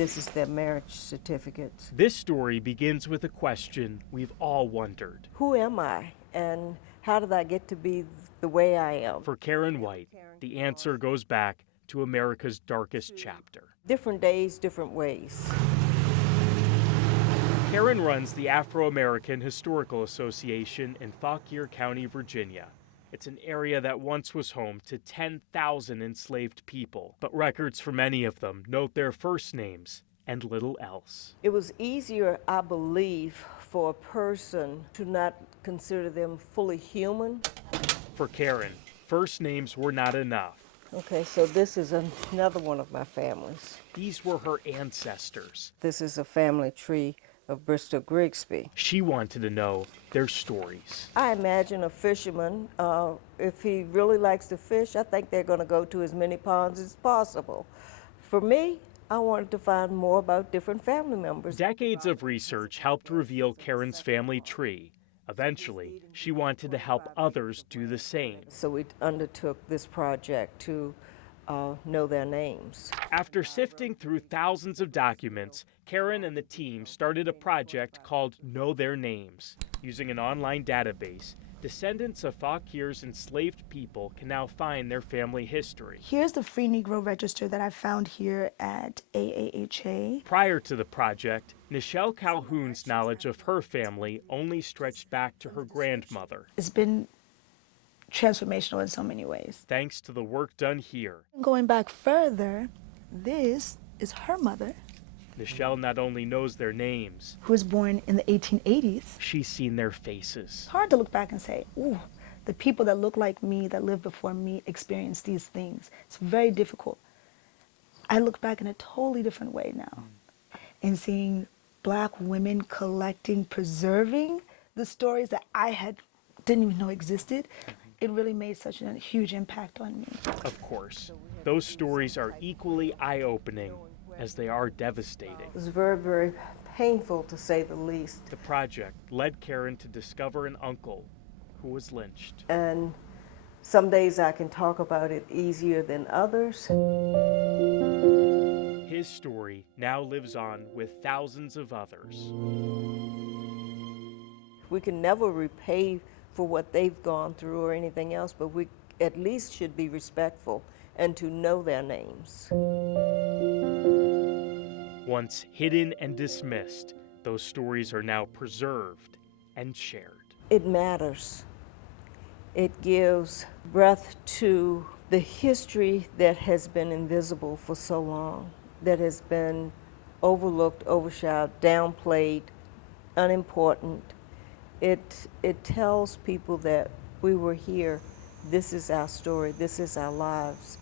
This is their marriage certificate. This story begins with a question we've all wondered. Who am I, and how did I get to be the way I am? For Karen White, the answer goes back to America's darkest chapter. Different days, different ways. Karen runs the Afro-American Historical Association in Fauquier County, Virginia. It's an area that once was home to 10,000 enslaved people, but records for many of them note their first names and little else. It was easier, I believe, for a person to not consider them fully human. For Karen, first names were not enough. Okay, so this is another one of my families. These were her ancestors. This is a family tree of Bristol Grigsby. She wanted to know their stories. I imagine a fisherman, if he really likes to fish, I think they're going to go to as many ponds as possible. For me, I wanted to find more about different family members. Decades of research helped reveal Karen's family tree. Eventually, she wanted to help others do the same. So we undertook this project to know their names. After sifting through thousands of documents, Karen and the team started a project called Know Their Names. Using an online database, descendants of Fauquier's enslaved people can now find their family history. Here's the Free Negro Register that I found here at AAHA. Prior to the project, Nichelle Calhoun's knowledge of her family only stretched back to her grandmother. It's been transformational in so many ways. Thanks to the work done here, Going back further, this is her mother, Nichelle not only knows their names, who was born in the 1880s. she's seen their faces. It's hard to look back and say, ooh, the people that look like me, that lived before me, experienced these things. It's very difficult. I look back in a totally different way now. And seeing Black women collecting, preserving the stories that I didn't even know existed, it really made such a huge impact on me. Of course, those stories are equally eye-opening as they are devastating. It was very, very painful, to say the least. The project led Karen to discover an uncle who was lynched. And some days I can talk about it easier than others. His story now lives on with thousands of others. We can never repay for what they've gone through or anything else, but we at least should be respectful and to know their names. Once hidden and dismissed, those stories are now preserved and shared. It matters. It gives breath to the history that has been invisible for so long, that has been overlooked, overshadowed, downplayed, unimportant. It tells people that we were here. This is our story. This is our lives.